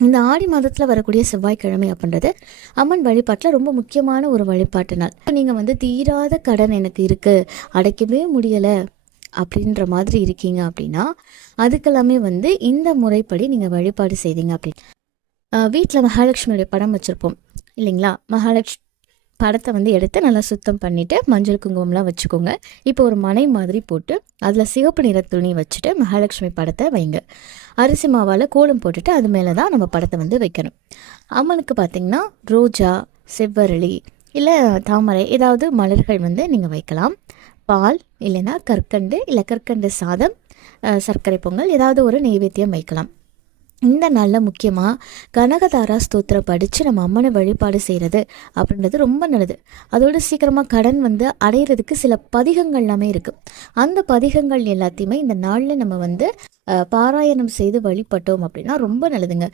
இந்த ஆடி மாதத்தில் வரக்கூடிய செவ்வாய்க்கிழமை அப்படின்றது அம்மன் வழிபாட்டில் ரொம்ப முக்கியமான ஒரு வழிபாட்டு நாள். நீங்கள் வந்து தீராத கடன் எனக்கு இருக்குது, அடைக்கவே முடியலை அப்படின்ற மாதிரி இருக்கீங்க அப்படின்னா அதுக்கெல்லாமே வந்து இந்த முறைப்படி நீங்கள் வழிபாடு செய்தீங்க அப்படின்னு வீட்டில் மகாலட்சுமியுடைய படம் வச்சுருப்போம் இல்லைங்களா? மகாலட்சுமி படத்தை வந்து எடுத்து நல்லா சுத்தம் பண்ணிவிட்டு மஞ்சள் குங்குமம்லாம் வச்சுக்கோங்க. இப்போ ஒரு மனை மாதிரி போட்டு அதில் சிவப்பு நிற துணி வச்சுட்டு மகாலட்சுமி படத்தை வைங்க. அரிசி மாவால் கோலம் போட்டுட்டு அது மேலே தான் நம்ம படத்தை வந்து வைக்கணும். அம்மனுக்கு பார்த்திங்கன்னா ரோஜா, செவ்வரளி இல்லை தாமரை ஏதாவது மலர்கள் வந்து நீங்கள் வைக்கலாம். பால் இல்லைன்னா கற்கண்டு இல்லை கற்கண்டு சாதம், சர்க்கரை பொங்கல் ஏதாவது ஒரு நெய்வேத்தியம் வைக்கலாம். இந்த நாளில் முக்கியமாக கனகதாரா ஸ்தோத்திரம் படித்து நம்ம அம்மனை வழிபாடு செய்கிறது அப்படின்றது ரொம்ப நல்லது. அதோடு சீக்கிரமாக கடன் வந்து அடையிறதுக்கு சில பதிகங்கள் எல்லாமே இருக்குது. அந்த பதிகங்கள் எல்லாத்தையுமே இந்த நாளில் நம்ம வந்து பாராயணம் செய்து வழிபட்டோம் அப்படின்னா ரொம்ப நல்லதுங்க.